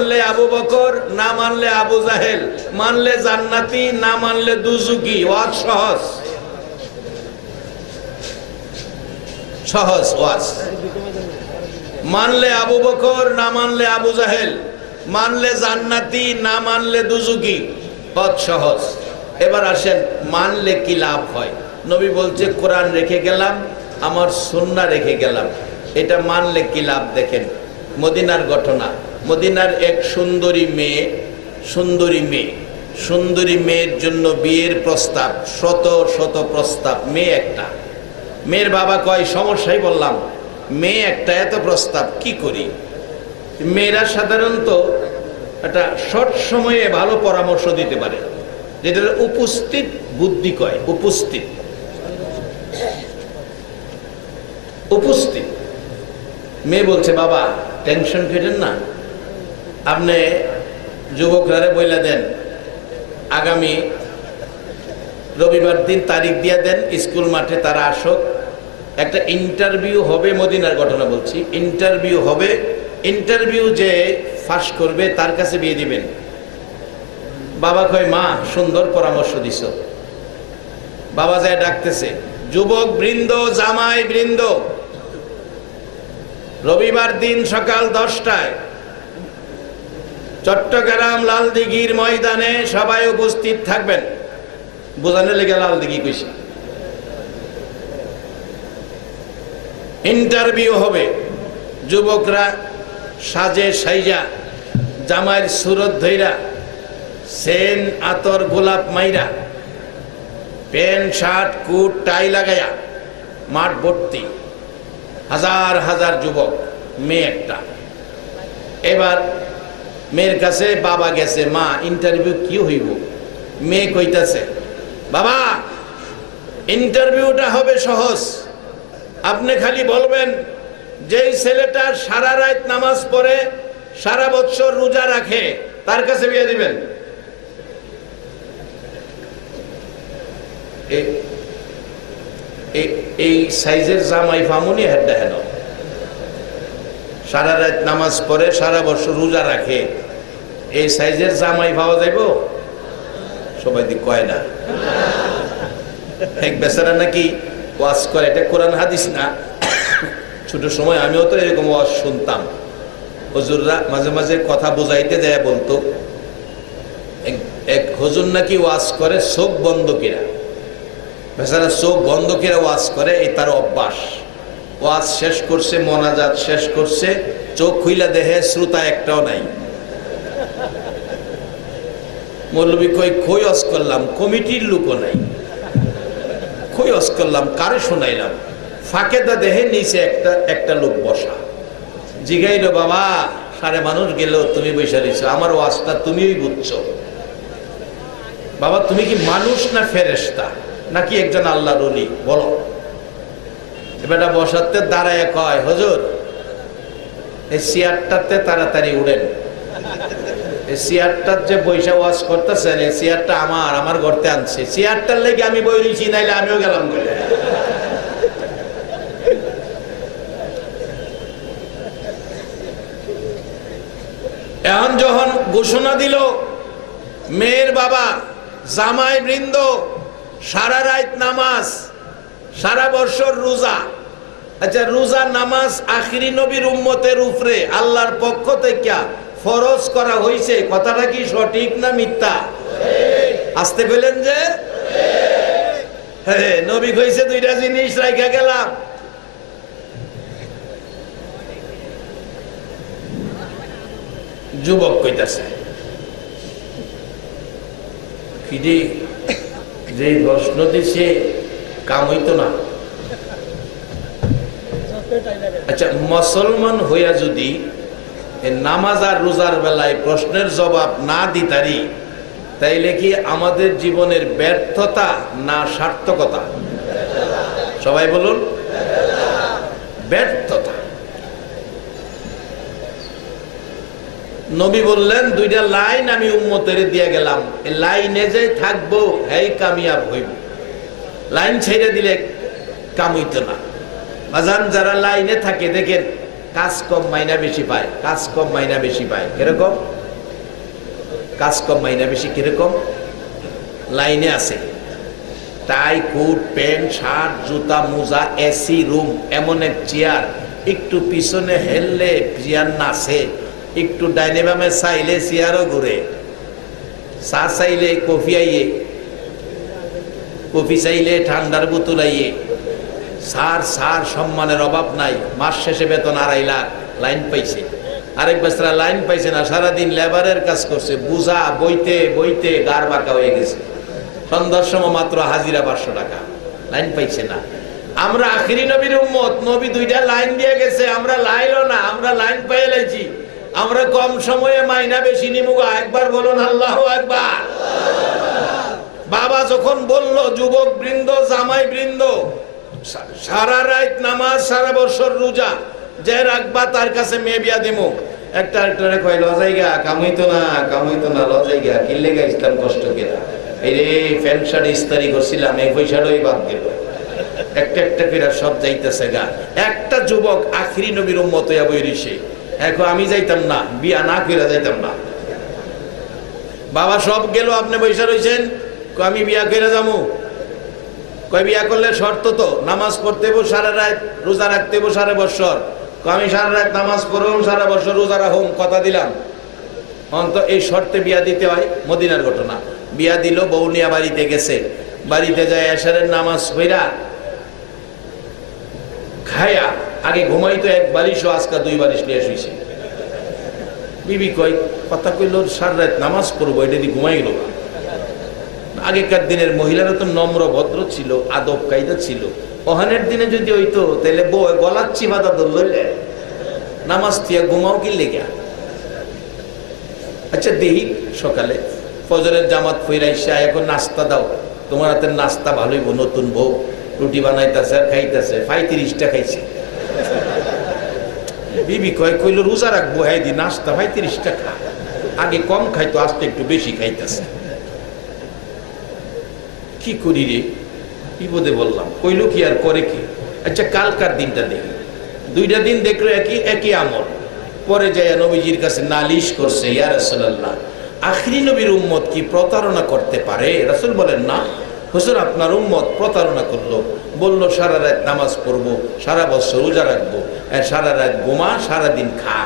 মানলে আবু বকর, না মানলে আবু জাহেল। মানলে জান্নাতি, না মানলে দুজুকি ওয়াজ সহজ। সহজ ওয়াজ। মানলে আবু বকর, না মানলে আবু জাহেল। মানলে জান্নাতি, না মানলে দুজুকি পথ সহজ। এবার আসেন, মানলে কি লাভ হয়? নবী বলছে, কোরআন রেখে গেলাম, আমার সন্না রেখে গেলাম। এটা মানলে কি লাভ দেখেন? মদিনার ঘটনা। মদিনার এক সুন্দরী মেয়ে সুন্দরী মেয়ে, সুন্দরী মেয়ের জন্য বিয়ের প্রস্তাব, শত শত প্রস্তাব, মেয়ে একটা। মেয়ের বাবা কয়, সমস্যাই বললাম, মেয়ে একটা এত প্রস্তাব, কি করি? মেয়েরা সাধারণত একটা শর্ট সময়ে ভালো পরামর্শ দিতে পারে যেটা উপস্থিত বুদ্ধি কয়, উপস্থিত। উপস্থিত। মেয়ে বলছে, বাবা টেনশন কেটেন না? আপনি যুবকরা বইলা দেন, আগামী রবিবার দিন তারিখ দিয়ে দেন, স্কুল মাঠে তারা আসুক। একটা ইন্টারভিউ হবে মদিনার ঘটনা বলছি, ইন্টারভিউ হবে, ইন্টারভিউ যে ফাঁস করবে তার কাছে বিয়ে দিবেন। বাবা কয়, মা, সুন্দর পরামর্শ দিছ। বাবা যায় ডাকতেছে, যুবক বৃন্দ, জামাই বৃন্দ, রবিবার দিন সকাল দশটায় চট্টগ্রাম লালদিঘির ময়দানে সবাই উপস্থিত থাকবেন। বোঝানো লেগে লালদিঘি কইছি। ইন্টারভিউ হবে। যুবকরা সাজে সাইজা, জামাইয়ের সুরত ধৈরা সেন, আতর, গোলাপ মাইরা, প্যান্ট, শার্ট, কুট, টাই লাগাইয়া মাঠ ভর্তি। হাজার হাজার যুবক, মেয়ে একটা। এবার মেয়ের কাছে বাবা গেছে, মা ইন্টারভিউ কি হইব? মেয়ে কইতাছে, বাবা ইন্টারভিউটা হবে সহজ। আপনি খালি বলবেন, যেই ছেলেটা সারা রাত নামাজ পড়ে, সারা বছর রোজা রাখে, তার কাছে বিয়ে দিবেন। এই সাইজের জামাই ফামুনি হেড দেখেন সারা রাত নামাজ পড়ে, সারা বছর রোজা রাখে। এই সাইজের জামাই পাওয়া যাইব? সবাই দি কয় না। এক বেচারা নাকি ওয়াজ করে, এটা কোরআন হাদিস না। ছোট সময় আমিও তো এরকম ওয়াজ শুনতাম। হজুররা মাঝে মাঝে কথা বুঝাইতে দেয় বলতো। এক- হজুর নাকি ওয়াজ করে, চোখ বন্ধ কিরা। বেচারা চোখ বন্ধ করে ওয়াজ করে এই তার অভ্যাস। ওয়াজ শেষ করছে, মনাজাত শেষ করছে, চোখ খুইলা দেহে শ্রোতা একটাও নাই। মৌলবী কই খই অস করলাম, কমিটির লোকও নাই। খই অস করলাম, কারে শোনাইলাম? ফাঁকে দা দেহে নিচে একটা একটা লোক বসা। জিগাইল, বাবা, সারে মানুষ গেল, তুমি বৈশা রয়েছো আমার ওয়াজটা তুমিই বুঝছ। বাবা, তুমি কি মানুষ না ফেরেস্তা নাকি একজন আল্লাহ রলি বলো। এবারটা বসাতে দাঁড়ায় কয়, হজুর, এই চেয়ারটাতে তাড়াতাড়ি উড়েন যে বৈশা করতেছেন, এই আমার আমার ঘরতে আনছে। লেগে আমি বই নাইলে আমিও গেলাম এখন যখন ঘোষণা দিল, মেয়ের বাবা জামাই বৃন্দ সারা রাত নামাজ সারা বছর রোজা। আচ্ছা রোজা নামাজ আখিরি নবীর উম্মতের উপরে আল্লাহর পক্ষ থেকে ফরজ করা হয়েছে কথাটা কি সঠিক না মিথ্যা? আসতে পেলেন যে? হ্যাঁ নবী কইছে দুইটা জিনিস রাখা গেলাম। যুবক কইতাছে যে প্রশ্ন দিছে কাম হইতো না। আচ্ছা মুসলমান হইয়া যদি নামাজ আর রোজার বেলায় প্রশ্নের জবাব না দিতারি তাইলে কি আমাদের জীবনের ব্যর্থতা না সার্থকতা? সবাই বলুন। ব্যর্থতা। নবী বললেন, দুইটা লাইন আমি উম্মতের দিয়ে গেলাম। লাইনে যে থাকব এই কামিয়াব হইব। লাইন ছেড়ে দিলে কাম হইতো না। বাজান যারা লাইনে থাকে, দেখেন কাজ কম মাইনা বেশি পায়, কাজ কম মাইনা বেশি পায়। কীরকম? কাজ কম মাইনা বেশি কীরকম? লাইনে আছে। টাই, কোট, প্যান্ট, শার্ট, জুতা, মোজা, এসি, রুম, এমন এক চেয়ার। একটু পিছনে হেললে চেয়ার নাচে একটু ডাইনে বামে চাইলে চেয়ারও ঘুরে। চা চাইলে কফি আইয়ে। কফি চাইলে ঠান্ডার বোতল আইয়ে। সার সার সম্মানের অভাব নাই। মাস শেষে বেতন আড়াই লাখ। লাইন পাইছে। আরেক বেচারা লাইন পাইছে না, সারাদিন লেবারের কাজ করছে। বুঝা, বইতে বইতে গার বাঁকা হয়ে গেছে। সন্ধ্যার সময় মাত্র হাজিরা পাঁচশো টাকা। লাইন পাইছে না। আমরা আখিরি নবীর উম্মত, নবী দুইটা লাইন দিয়ে গেছে। আমরা লাইলো না, আমরা লাইন পেয়ে লাইছি। আমরা কম সময়ে মাইনা বেশি নিমুগা। একবার বলুন আল্লাহ একবার বাবা যখন বলল, যুবক বৃন্দ, জামাই বৃন্দ সারা রাত নামাজ, সারা বছর রোজা, যে রাখবা তার কাছে মেয়ে বিয়া দিমু। একটা একটা কয় লজাইগা কামাইতো না না লজাইগা কিনলে গা ইসলাম কষ্ট কেনা এই রে শার্ট ইস্তারি করছিলাম, এই পয়সাটাই বাদ গেল। একটা একটা সব যাইতেছে গা। একটা যুবক আখিরি নবীর উম্মত বই রইছে এখন আমি যাইতাম না, বিয়া না কইরা যাইতাম না। বাবা সব গেল, আপনি বৈশা রইছেন? আমি বিয়া করে যাব কয়, বিয়া করলে শর্ত তো, নামাজ পড়তে সারা রাত, রোজা রাখতে সারা কয়, আমি সারা রাত নামাজ পড়ব সারা বছর রোজা রাখুম কথা দিলাম। অন্ত এই শর্তে বিয়া দিতে হয়, মদিনার ঘটনা। বিয়া দিল বৌনিয়া বাড়িতে গেছে। বাড়িতে যায় এশারের নামাজ পইরা খায়া আগে ঘুমাইতো, এক বালিশ আজকা দুই বালিশ নিয়ে শুইছে। বিবি কয়, কথা কইল, সার রাত নামাজ পড়ব, এটা দিয়ে ঘুমাই গেল। আগেকার দিনের মহিলারা তো নম্র ভদ্র ছিল আদব কায়দা ছিল। ওহানের দিনে যদি হইতো তাহলে বউ গলাচ্ছি বাধা ধরলে নামাজ দিয়া ঘুমাও কি লেগা? আচ্ছা দেহি সকালে। ফজরের জামাত ফইরাইসা এখন নাস্তা দাও। তোমার হাতের নাস্তা ভালোই বউ, নতুন বউ। রুটি বানাইতেছে আর খাইতেছে পঁয়ত্রিশটা খাইছে। বিবি কয় কইল রোজা রাখব হ্যাঁ দি নাস্তা পঁয়ত্রিশটা খা। আগে কম খাইতো আজকে একটু বেশি খাইতেছে। কি করি রে? বিপদে বললাম। কইলো কি আর, করে কি? আচ্ছা কালকার দিনটা দেখি। দুইটা দিন দেখল একই একই আমল। পরে যায় নবীজির কাছে নালিশ করছে, ইয়া রাসূলুল্লাহ, আখরি নবীর উম্মত কি প্রতারণা করতে পারে? রাসূল বলেন, না। হুজুর, আপনার উম্মত প্রতারণা করল। বলল, সারা রাত নামাজ পড়ব, সারা বছর রোজা রাখব সারা রাত ঘুমা সারা দিন খা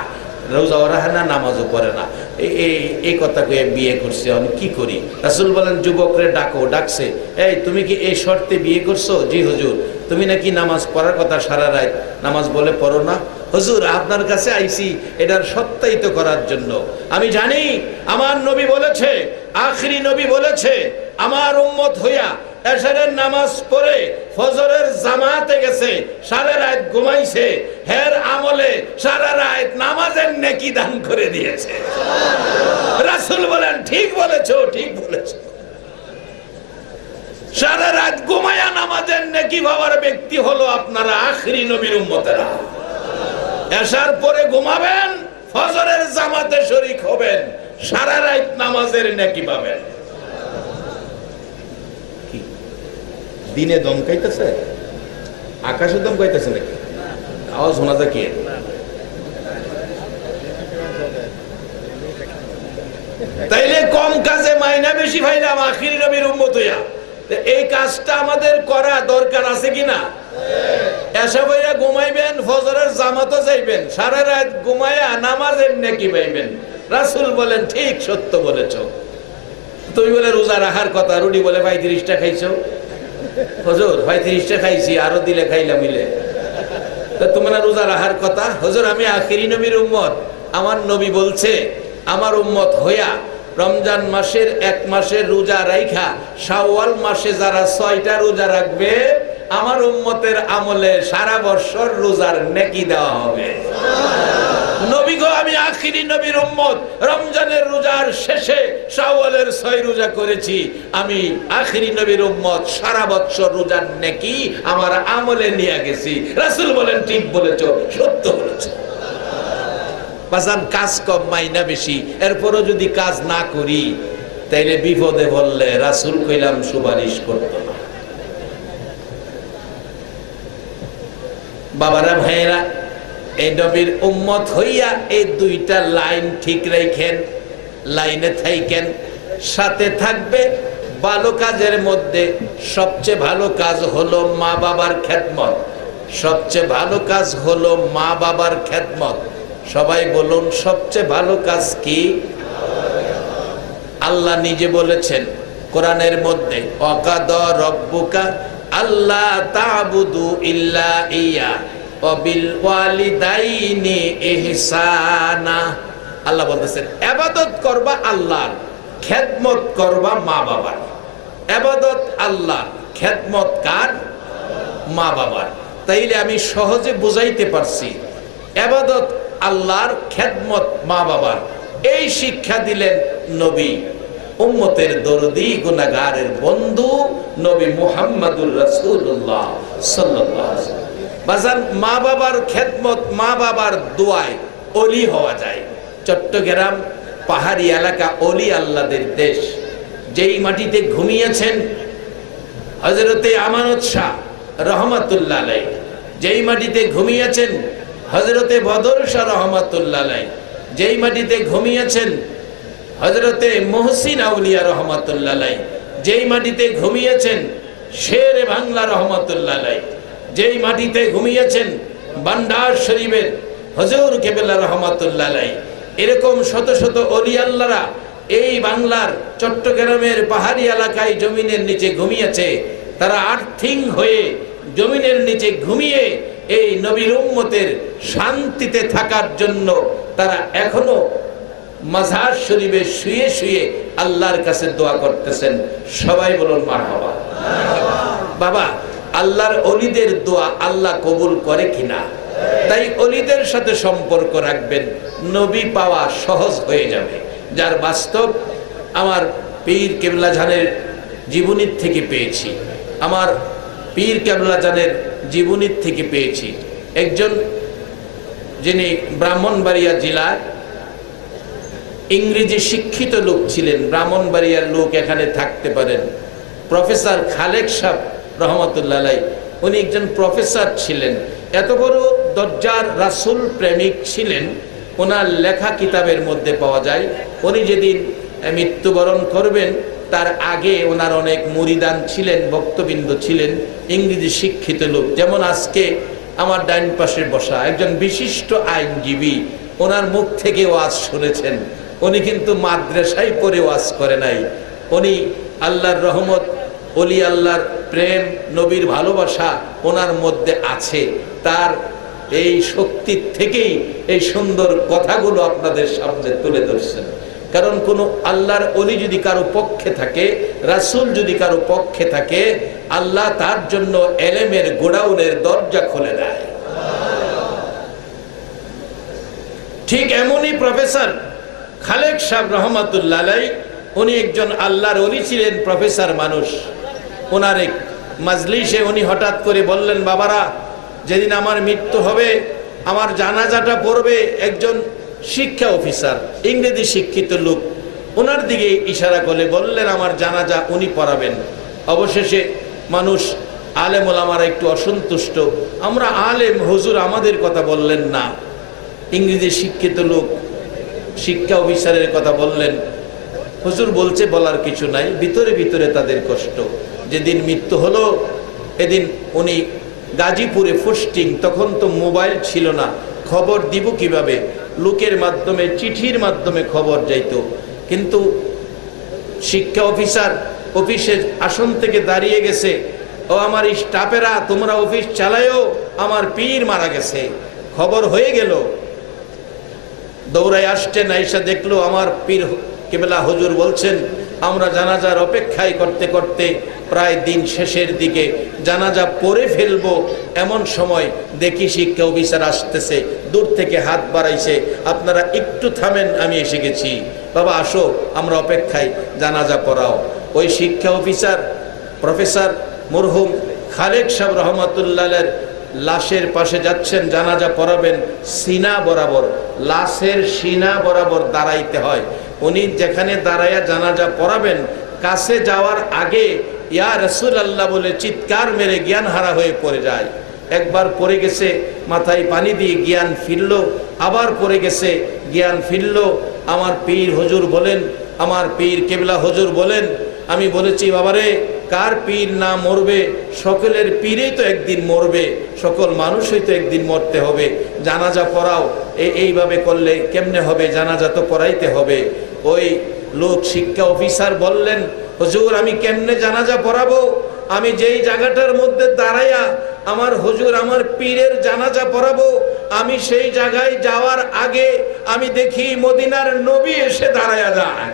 রোজাও রাখে না, নামাজও পড়ে না। এই- এই এই কথা কয়ে বিয়ে করছে, আমি কি করি? রাসুল বলেন, যুবকরে ডাকো, ডাকছে। এই, তুমি কি এই শর্তে বিয়ে করছ? জি, হুজুর। তুমি নাকি নামাজ পড়ার কথা সারা রাত নামাজ বলে পড়ো না? হুজুর, আপনার কাছে আইসি এটার সত্যায়িত করার জন্য। আমি জানি, আমার নবী বলেছে, আখরি নবী বলেছে, আমার উম্মত হইয়া এশারের নামাজ পড়ে ফজরের জামাতে গেছে, সারা রাত ঘুমাইছে, হের আমলে সারা রাত নামাজের নেকি দান করে দিয়েছে। রাসূল বলেন, ঠিক বলেছ ঠিক বলেছ। সারা রাত ঘুমায়া নামাজের নেকি বাবার ব্যক্তি হলো আপনারা আখরি নবীর উম্মতেরা। এসার পরে ঘুমাবেন, ফজরের জামাতে শরিক হবেন, সারা রাত নামাজের নেকি পাবেন। দিনে দমকাইতেছে আকাশে দমকাইতেছে নাকি? আওয়াজ শোনা যায় কি? তাইলে কম কাজে মাইনা বেশি ভাইলাম আখিরি নবীর উম্মত হইয়া। এই কাজটা আমাদের করা দরকার আছে কিনা এসা বইয়া ঘুমাইবেন, ফজরের জামাতও যাইবেন, সারা রাত ঘুমাইয়া নামাজের নেকি পাইবেন? রাসূল বলেন, ঠিক সত্য বলেছ। তুমি বলে, রোজা রাখার কথা রুডি বলে ভাই তিরিশটা খাইছো? হজুর ভাই তিরিশটা খাইছি, আরও দিলে খাইলাম মিলে তা তোমরা রোজা রাখার কথা? হজুর, আমি আখিরি নবীর উম্মত। আমার নবী বলছে, আমার উম্মত হইয়া রমজান মাসের এক মাসের রোজা রাইখা, শাওয়াল মাসে যারা ছয়টা রোজা রাখবে, আমার উম্মতের আমলে সারা বছর রোজার নেকি দেওয়া হবে। আমি আখিরি নবীর উম্মত। রমজানের রোজার শেষে শাওয়ালের ছয় রোজা করেছি। আমি আখিরি নবীর উম্মত, সারা বছর রোজার নেকি আমার আমলে নিয়ে গেছি। রাসূল বলেন, ঠিক বলেছ, সত্য বলেছ। বাজান, কাজ কম, মাইনা বেশি। এরপরও যদি কাজ না করি, তাইলে বিপদে বললে রাসূল কইলাম, সুপারিশ করতো না। বাবারা, ভাইয়েরা এই নবীর উম্মত হইয়া এই দুইটা লাইন ঠিক রাখেন লাইনে থাইকেন। সাথে থাকবে, ভালো কাজের মধ্যে সবচেয়ে ভালো কাজ হলো মা বাবার খেদমত। সবচেয়ে ভালো কাজ হলো মা বাবার খেদমত। সবাই বলুন, সবচেয়ে ভালো কাজ কি? আল্লাহ নিজে বলেছেন, কোরআনের মধ্যে, অকাদ রব্বুকা আল্লাহ তাবুদু ইল্লা ইয়া। আল্লাহ বলতেছেন আবাদত করবা আল্লাহর, খেদমত করবা মা বাবার। আবাদত আল্লাহ খেদমত কার? মা বাবার। তাইলে আমি সহজে বুঝাইতে পারছি আবাদত আল্লাহর, খেদমত মা বাবার। এই শিক্ষা দিলেন নবী, উম্মতের দরদি গুনাগারের বন্ধু নবী মুহাম্মাদুর রাসূলুল্লাহ সাল্লাল্লাহু আলাইহি। বাজান মা বাবার খেদমত মা বাবার দোয়ায় অলি হওয়া যায়। চট্টগ্রাম পাহাড়ি এলাকা অলি আল্লাদের দেশ। যেই মাটিতে ঘুমিয়েছেন হজরতে আমানত শাহ রহমাতুল্লাহ যেই মাটিতে ঘুমিয়েছেন হজরতে বদর শাহ রহমাতুল্লাহ যেই মাটিতে ঘুমিয়েছেন হজরতে মহসিন আউলিয়া রহমাতুল্লাহ যেই মাটিতে ঘুমিয়েছেন শের বাংলা রহমাতুল্লাহ যেই মাটিতে ঘুমিয়েছেন বান্ডার শরীফের হজুর কেবেলা রহমাতুল্লাহ এরকম শত শত অলি আল্লাহরা এই বাংলার চট্টগ্রামের পাহাড়ি এলাকায় জমিনের নিচে ঘুমিয়েছে, তারা আর্থিং হয়ে জমিনের নিচে ঘুমিয়ে এই নবীর উম্মতের শান্তিতে থাকার জন্য তারা এখনও মাঝার শরীফে শুয়ে শুয়ে আল্লাহর কাছে দোয়া করতেছেন। সবাই বলুন মার বাবা আল্লাহর অলিদের দোয়া আল্লাহ কবুল করে কিনা? তাই অলিদের সাথে সম্পর্ক রাখবেন, নবী পাওয়া সহজ হয়ে যাবে। যার বাস্তব আমার পীর কেবলা জানের জীবনীর থেকে পেয়েছি। আমার পীর কেবলা জানের জীবনীর থেকে পেয়েছি। একজন যিনি ব্রাহ্মণবাড়িয়া জেলার ইংরেজি শিক্ষিত লোক ছিলেন, ব্রাহ্মণবাড়িয়ার লোক এখানে থাকতে পারেন। প্রফেসর খালেক সাহ রহমতুল্লাহ উনি একজন প্রফেসর ছিলেন। এত বড় দরজার রাসুল প্রেমিক ছিলেন। ওনার লেখা কিতাবের মধ্যে পাওয়া যায়, উনি যেদিন মৃত্যুবরণ করবেন, তার আগে ওনার অনেক মুরিদান ছিলেন, ভক্তবৃন্দ ছিলেন, ইংরেজি শিক্ষিত লোক। যেমন আজকে আমার ডাইন পাশে বসা একজন বিশিষ্ট আইনজীবী, ওনার মুখ থেকে ওয়াজ শুনেছেন। উনি কিন্তু মাদ্রাসায় পড়ে ওয়াজ করে নাই। উনি আল্লাহর রহমত অলি আল্লাহর প্রেম, নবীর ভালোবাসা ওনার মধ্যে আছে। তার এই শক্তির থেকেই এই সুন্দর কথাগুলো আপনাদের সামনে তুলে ধরছেন। কারণ কোন আল্লাহর অলি যদি কারও পক্ষে থাকে, রাসূল যদি কারও পক্ষে থাকে, আল্লাহ তার জন্য এলেমের গোডাউনের দরজা খুলে দেয়। ঠিক এমনই প্রফেসর খালেক সাহেব রহমাতুল্লাহ উনি একজন আল্লাহর অলি ছিলেন, প্রফেসর মানুষ। ওনার এক মাজলিসে উনি হঠাৎ করে বললেন, বাবারা, যেদিন আমার মৃত্যু হবে, আমার জানাজাটা পড়বে একজন শিক্ষা অফিসার, ইংরেজি শিক্ষিত লোক। ওনার দিকে ইশারা করে বললেন, আমার জানাজা উনি পড়াবেন। অবশেষে মানুষ আলেম ওলামারা একটু অসন্তুষ্ট। আমরা আলেম, হুজুর, আমাদের কথা বললেন না। ইংরেজি শিক্ষিত লোক শিক্ষা অফিসারের কথা বললেন হুজুর বলছে, বলার কিছু নাই। ভিতরে ভিতরে তাদের কষ্ট। যেদিন মৃত্যু হলো, এদিন উনি গাজীপুরে ফুস্টিং তখন তো মোবাইল ছিল না। খবর দিব কীভাবে? লোকের মাধ্যমে, চিঠির মাধ্যমে খবর যাইত। কিন্তু শিক্ষা অফিসার অফিসের আসন থেকে দাঁড়িয়ে গেছে, ও আমার স্টাফেরা, তোমরা অফিস চালায়ও, আমার পীর মারা গেছে। খবর হয়ে গেল। দৌড়ায় আসছেন, আইসা দেখল আমার পীর কেবলা হুজুর বলছেন, আমরা জানাজার অপেক্ষায় করতে করতে প্রায় দিন শেষের দিকে জানাজা পরে ফেলব। এমন সময় দেখি শিক্ষা অফিসার আসতেছে, দূর থেকে হাত বাড়াইছে, আপনারা একটু থামেন, আমি এসে গেছি। বাবা, আসো, আমরা অপেক্ষায় জানাজা পড়াও। ওই শিক্ষা অফিসার, প্রফেসর মরহুম খালেক সাহেব রহমতুল্লাহের লাশের পাশে যাচ্ছেন, জানাজা পড়াবেন, সিনা বরাবর। লাশের সিনা বরাবর দাঁড়াইতে হয়। উনি যেখানে দাঁড়াইয়া জানাজা পড়াবেন, কাছে যাওয়ার আগে ইয়া রসুল আল্লাহ বলে চিৎকার মেরে জ্ঞান হারা হয়ে পড়ে যায়। একবার পড়ে গেছে, মাথায় পানি দিয়ে জ্ঞান ফিরল, আবার পড়ে গেছে, জ্ঞান ফিরল, আমার পীর হজুর বলেন, আমার পীর কেবলা হজুর বলেন, আমি বলেছি, বাবারে, কার পীর না মরবে? সকলের পীরেই তো একদিন মরবে, সকল মানুষই তো একদিন মরতে হবে। জানাজা পড়াও এইভাবে করলে কেমনে হবে? জানাজা তো পড়াইতে হবে। ওই লোক শিক্ষা অফিসার বললেন, হুজুর, আমি কেমনে জানাজা পড়াবো? আমি যেই জায়গাটার মধ্যে দাঁড়াইয়া আমার হুজুর আমার পীরের জানাজা পড়াবো, আমি সেই জায়গায় যাওয়ার আগে আমি দেখি মদিনার নবী এসে দাঁড়ায়া যায়।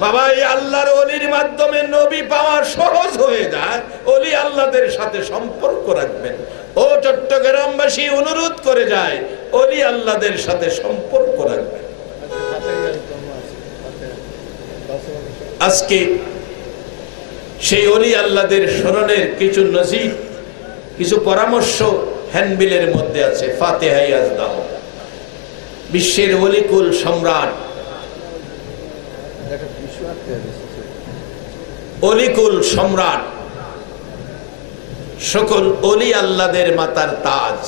বাবা, এই আল্লাহর অলির মাধ্যমে নবী পাওয়া সহজ হয়ে যায়। অলি আল্লাহদের সাথে সম্পর্ক রাখবেন। ও চট্টগ্রামবাসী, অনুরোধ করে যায়, অলি আল্লাহদের সাথে সম্পর্ক রাখবেন। আজকে সেই অলি আল্লাহদের স্মরণের কিছু নজির, কিছু পরামর্শ হ্যান্ডবিলের মধ্যে আছে ফাতেহাই আজদাহ বিশ্বের অলিকুল সম্রাট অলিকুল সম্রাট, সকল অলি আল্লাদের মাতার তাজ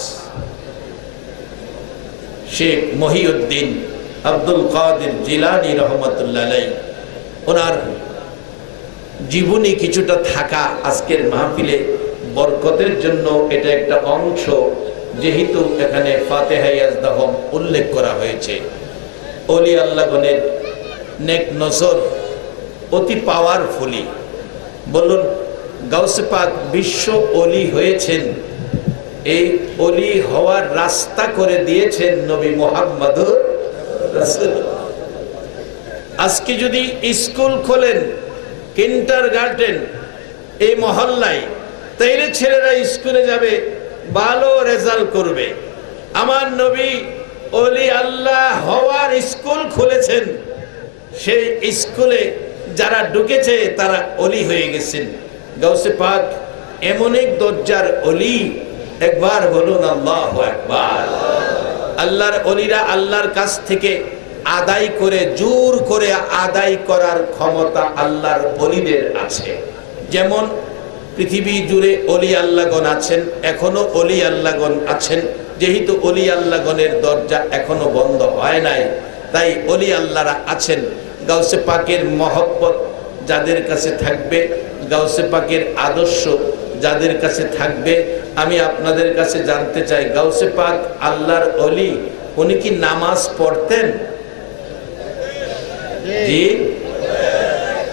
শেখ মহিউদ্দিন আব্দুল কাদের জিলানি রহমতুল্লাহ। ওনার জীবনী কিছুটা থাকা আজকের মাহফিলে বরকতের জন্য এটা একটা অংশ, যেহেতু এখানে ফাতেহাই আজদাহম উল্লেখ করা হয়েছে। অলি আল্লাহগণের নেক নজর অতি পাওয়ারফুলি বলুন, গাউসে পাক বিশ্ব অলি হয়েছেন। এই অলি হওয়ার রাস্তা করে দিয়েছেন নবী মোহাম্মদ আজকে যদি স্কুল খোলেন কিন্টার গার্ডেন এই মহল্লায়, তাইলে ছেলেরা স্কুলে যাবে, ভালো রেজাল্ট করবে। আমার নবী অলি আল্লাহ হওয়ার স্কুল খুলেছেন, সেই স্কুলে যারা ঢুকেছে, তারা অলি হয়ে গেছেন। গাউসে পাক, এমন এক দরজার অলি, একবার বলুন আল্লাহ একবার আল্লাহর অলিরা আল্লাহর কাছ থেকে আদায় করে, জোর করে আদায় করার ক্ষমতা আল্লাহর অলিদের আছে। যেমন পৃথিবী জুড়ে অলি আল্লাগণ আছেন, এখনও অলি আল্লাগণ আছেন। যেহেতু অলি আল্লাগণের দরজা এখনও বন্ধ হয় নাই, তাই অলি আল্লাহরা আছেন। গাউসে পাকের মহব্বত যাদের কাছে থাকবে, গাউসে পাকের আদর্শ যাদের কাছে থাকবে, আমি আপনাদের কাছে জানতে চাই, গাউসে পাক আল্লাহর অলি, উনি কি নামাজ পড়তেন?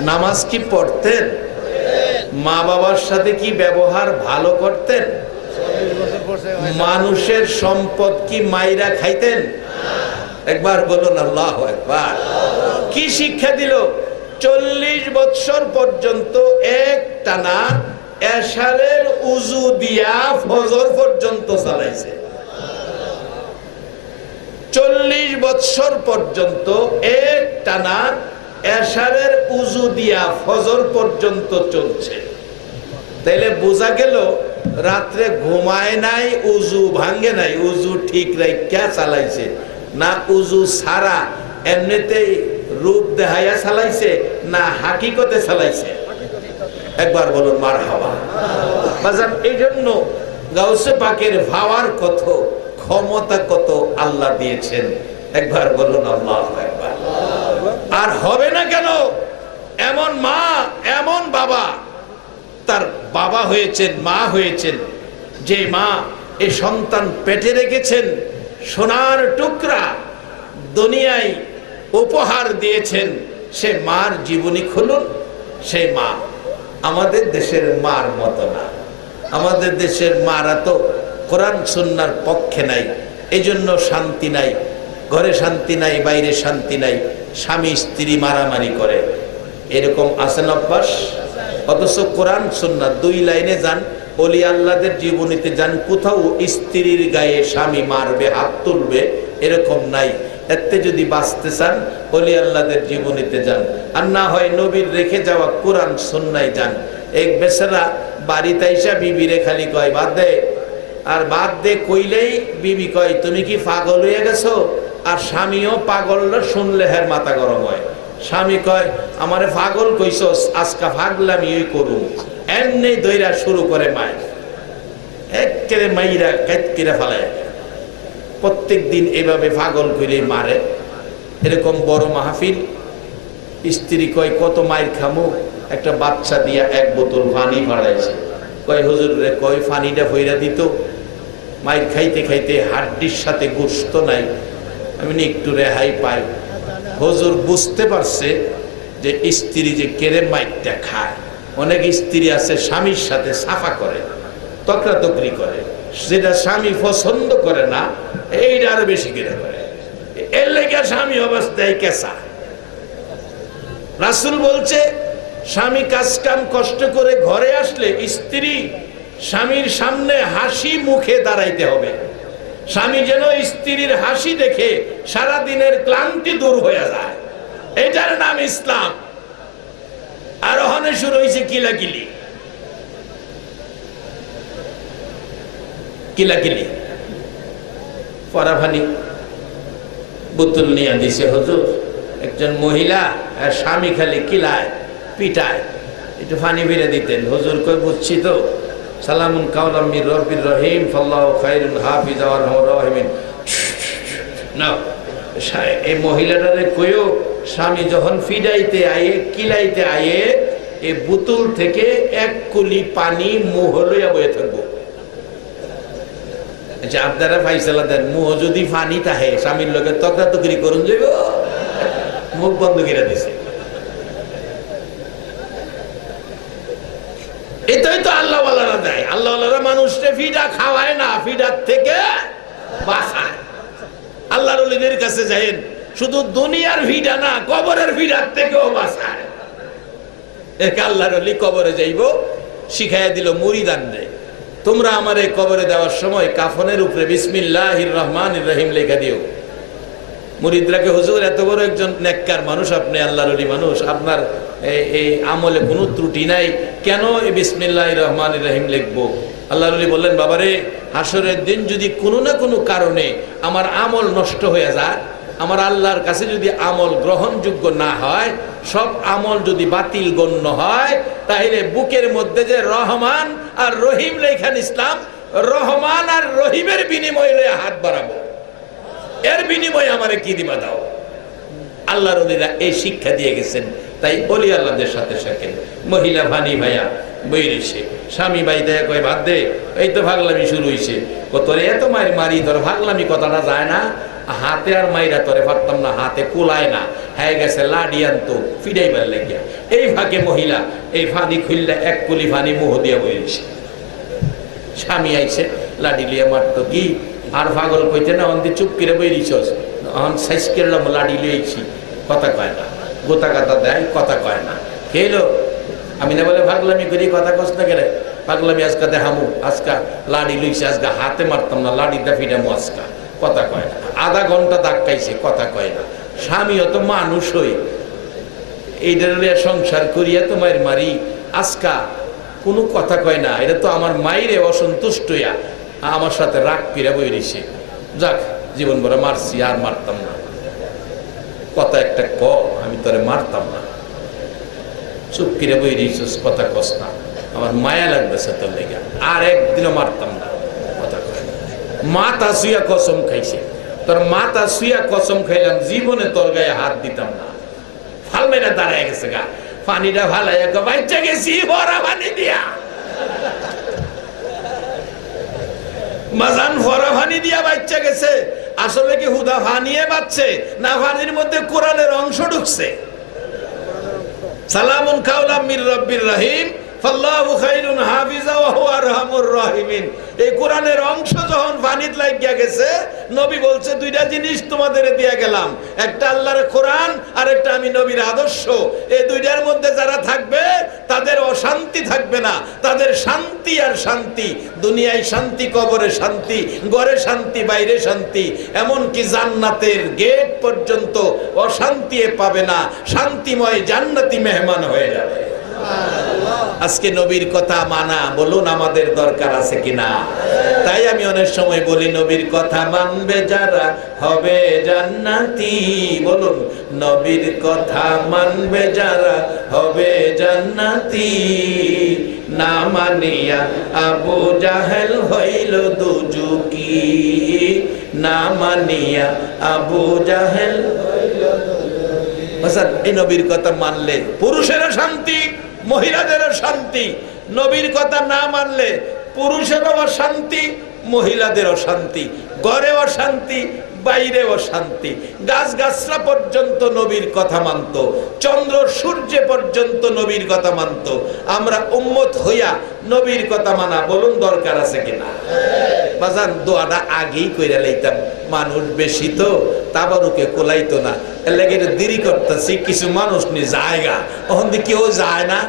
নামাজ কি পড়তেন? মা বাবার সাথে কি ব্যবহার ভালো করতেন? মানুষের সম্পদ কি মাইরা খাইতেন? একবার বলুন আল্লাহ একবার। কি শিক্ষা দিল? চল্লিশ বৎসর পর্যন্ত এক টানা উজু দিয়া ফজর পর্যন্ত চালাইছে। চল্লিশ বৎসর পর্যন্ত এক টানা এশারের উজু দিয়া ফজর পর্যন্ত চলছে। তাইলে বোঝা গেল, রাত্রে ঘুমায় নাই, উজু ভাঙ্গে নাই, উজু ঠিক রাইকা চালাইছে। না উজু সারা, এমনিতেই রূপ দেহাইয়া চালাইছে, না হাকিকতে চালাইছে। একবার বলুন মার হাওয়া এই জন্য গাউসে পাকের ভাওয়ার কত ক্ষমতা কত আল্লাহ দিয়েছেন? একবার বলুন আল্লাহ আর হবে না কেন? এমন মা, এমন বাবা। তার বাবা হয়েছেন, মা হয়েছেন। যে মা এ সন্তান পেটে রেখেছেন, সোনার টুকরা দুনিয়ায় উপহার দিয়েছেন, সে মার জীবনী খুলুন, সে মা। আমাদের দেশের মার মতো না। আমাদের দেশের মারা তো কোরআন সুন্নার পক্ষে নাই এই জন্য শান্তি নাই, ঘরে শান্তি নাই, বাইরে শান্তি নাই, স্বামী স্ত্রী মারামারি করে। এরকম আছেন অভ্যাস? অথচ কোরআন সুন্না দুই লাইনে যান অলি আল্লাদের জীবনীতে যান, কোথাও স্ত্রীর গায়ে স্বামী মারবে, হাত তুলবে, এরকম নাই। এতে যদি বাঁচতে চান অলি আল্লাদের জীবনীতে যান। আর না হয় নবীর রেখে যাওয়া কোরআন সুন্নায় যান। এক বেচারা বাড়িতে আইসা বিবিরে খালি কয়, বাদ দে আর বাদ দে কইলেই বিবি কয়, তুমি কি পাগল হয়ে গেছো? আর স্বামীও পাগল শুনলে হের মাথা গরম হয়। স্বামী কয়, আমারে পাগল কইছস, আজকা ভাগলামি ওই করুম। এমনি দইরা শুরু করে মায়। একেরে মাইরা কেটকেরে ফেলায়। প্রত্যেক দিন এভাবে পাগল করে মারে। এরকম বড় মাহফিল। স্ত্রী কয়, কত মায়ের খামু, একটা বাচ্চা দিয়া এক বোতল পানি ফাড়াইছে। কয়, হুজুর রে, কয়, পানিটা ফইরা দিত? মায়ের খাইতে খাইতে হাড্ডির সাথে গোস্ত নাই। আমি একটু রেহাই পাই। হজুর বুঝতে পারছে যে স্ত্রী যে কেড়ে মাইকটা খায়। অনেক স্ত্রী আছে স্বামীর সাথে সাফা করে, তকরাতকরি করে। সেটা স্বামী পছন্দ করে না, এইটা আরও বেশি কেড়ে করে। এর লেগে স্বামী অবস্থায় কেসা রাসুল বলছে, স্বামী কাজ কাম কষ্ট করে ঘরে আসলে স্ত্রী স্বামীর সামনে হাসি মুখে দাঁড়াইতে হবে। স্বামী যেন স্ত্রীর হাসি দেখে সারা দিনের ক্লান্তি দূর হয়ে যায়। এটার নাম ইসলাম। আর ওখানে শুরু হয়েছে কিলাকিলি। কিলাকিলি। পরাফানি বোতল নিয়ে দিছে, হুজুর, একজন মহিলা আর স্বামী খালি কিলায়, পিটায়। একটু ফানি বেড়ে দিতেন। হুজুর কই বুঝছি তো। সালামুন মির রব্বির রহিম খায়রুল হাফিজ এই মহিলাটারে স্বামী যখন ফিডাইতে কিলাইতে এই বোতল থেকে এক কুলি পানি মুহ লইয়া বয়ে থাকব। আচ্ছা আপনারা ফাইসালা দেন, মুহ যদি পানি তাহে, স্বামীর লোকের তকরা তকরি করুন যাইব। মুখ বন্ধ করে দিছে এটাই তো আল্লাহ ওয়ালারা দেয় আল্লাহ ওয়ালারা মানুষকে ফিডা খাওয়ায় না, ফিডার থেকে আল্লাহ রলিদের কাছে যাইন, শুধু দুনিয়ার ভিডা না, কবরের ভিডার থেকেও দেয় তোমরা আমার এই কবরে সময় কাফনের উপরে রহমান রহিম লেখা দিও। হুজুর, এত বড় একজন মানুষ, আপনি মানুষ, আপনার এই- আমলে কোনো ত্রুটি নাই, কেন বিসমিল্লাহ রহমান রহিম লিখব? আল্লাহর অলি বললেন, বাবারে, হাসরের দিন যদি কোনো না কোনো কারণে আমার আমল নষ্ট হয়ে যায়, আমার আল্লাহর কাছে যদি আমল গ্রহণযোগ্য না হয়, সব আমল যদি বাতিল গণ্য হয়, তাহলে বুকের মধ্যে যে রহমান আর রহিম লেখান ইসলাম, রহমান আর রহিমের বিনিময়ে লইয়া হাত বাড়াবো। এর বিনিময়ে আমারে কি দিবা দাও? আল্লাহর অলিরা এই শিক্ষা দিয়ে গেছেন। তাই বলি আল্লাহদের সাথে শেখেন মহিলা ভানি ভাইয়া বইরেছে স্বামী ভাই দেয়া কয় ভাত দে, এই তো ভাগলামি শুরু হয়েছে তোরে এত মারি মারি, তোর ভাগলামি কথাটা যায় না? হাতে আর মাইরা তোরে পারতাম না, হাতে কুলায় না। হ্যাঁ গেছে লাডি আনতো, ফিরাইবার লেগিয়া। এই ভাগে মহিলা, এই ফানি খুললে এক কুলি ফানি মুহ দিয়া বইছে স্বামী আইছে, লাডি লিয়ে মারতো, কি, আর পাগল কইতে না, অন্তি চুপ করে বইরিছস অন সাইজ করলাম, লাডি লিয়েছি কথা কয় না। গোতা গাতা দেয়, কথা কয় না। খেলো আমি না বলে ভাগলামি করি, কথা না কেরে? পাগলামি আজকা দেখামু, আজকা লাডি লইছে, আজকা হাতে মারতাম না, লাডি দা ফিরামু আজকা। কথা কয় না। আধা ঘণ্টা ধাক্কাইছে কথা কয় না। স্বামীও তো মানুষ হই এইটার সংসার করিয়া তোমার মারি, আজকা কোনো কথা কয় না। এটা তো আমার মাইরে অসন্তুষ্ট হইয়া, আমার সাথে রাগ পিরা বই রইছে। যাক জীবন ভরে মারছি, আর মারতাম না। কথা একটা ক, আমি তোরে মারতাম না। চুপ কিরে বই রইছিস কথা কস না। আমার মায়া লাগতেছে তোর লেগে। আর একদিনও মারতাম না কথা না। মাথা শুয়া কসম খাইছে। তোর মাথা শুয়া কসম খাইলাম, জীবনে তোর গায়ে হাত দিতাম না। ফাল মেরে দাঁড়ায় গেছে গা। পানিটা ভালো বাচ্চা গেছি ভরা পানি দিয়া। মাজান ভরা পানি দিয়া বাচ্চা গেছে। আসলে কি হুদা ফানিয়ে বাচ্চে না পানির মধ্যে কোরআনের অংশ ঢুকছে? সালামুন কাউলাম মির রব্বির রহিম। নবী বলছে, দুইটা জিনিস তোমাদের দিয়া গেলাম। একটা আল্লাহর কোরআন আর একটা আমি নবীর আদর্শ। এই দুইটার মধ্যে যারা থাকবে, তাদের অশান্তি থাকবে না। তাদের শান্তি আর শান্তি। দুনিয়ায় শান্তি, কবরে শান্তি, ঘরে শান্তি, বাইরে শান্তি। এমনকি জান্নাতের গেট পর্যন্ত অশান্তি পাবে না। শান্তিময় জান্নাতি মেহমান হয়ে যাবে। আজকে নবীর কথা মানা বলুন আমাদের দরকার আছে কিনা? তাই আমি অনেক সময় বলি নবীর কথা মানবে যারা হবে জান্নাতি। বলুন নবীর কথা মানবে যারা হবে জান্নাতি। না মানিয়া আবু জাহেল হইল দুজুকি না মানিয়া আবু জাহেল হাসান, এই নবীর কথা মানলে পুরুষেরা শান্তি। মহিলাদেরও শান্তি। নবীর কথা না মানলে পুরুষেরও শান্তি মহিলাদেরও শান্তি। ঘরেও শান্তি বাইরেও শান্তি গাছ গাছরা পর্যন্ত নবীর কথা মানত। চন্দ্র সূর্য পর্যন্ত নবীর কথা মানত। আমরা উম্মত হইয়া নবীর কথা মানা, বলুন দরকার আছে কিনা? বাজান, দোয়াটা আগেই কইরা লইতাম, মানুষ বেশি তো, তাবারুকে কোলাইতো না। এর লাগে দেরি করতেছি, কিছু মানুষ নি জায়গা ওখান দিয়ে কেউ যায় না।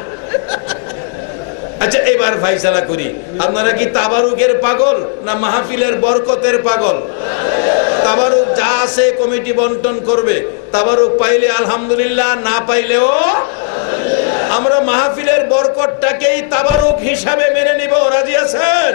আচ্ছা এবার ফাইসালা করি। আপনারা কি তাবারুকের পাগল না মাহফিলের বরকতের পাগল? তাবারুক যা আছে কমিটি বন্টন করবে। তাবারুক পাইলে আলহামদুলিল্লাহ, না পাইলেও আমরা মাহফিলের বরকতটাকেই তাবারুক হিসাবে মেনে নিব। রাজি আছেন?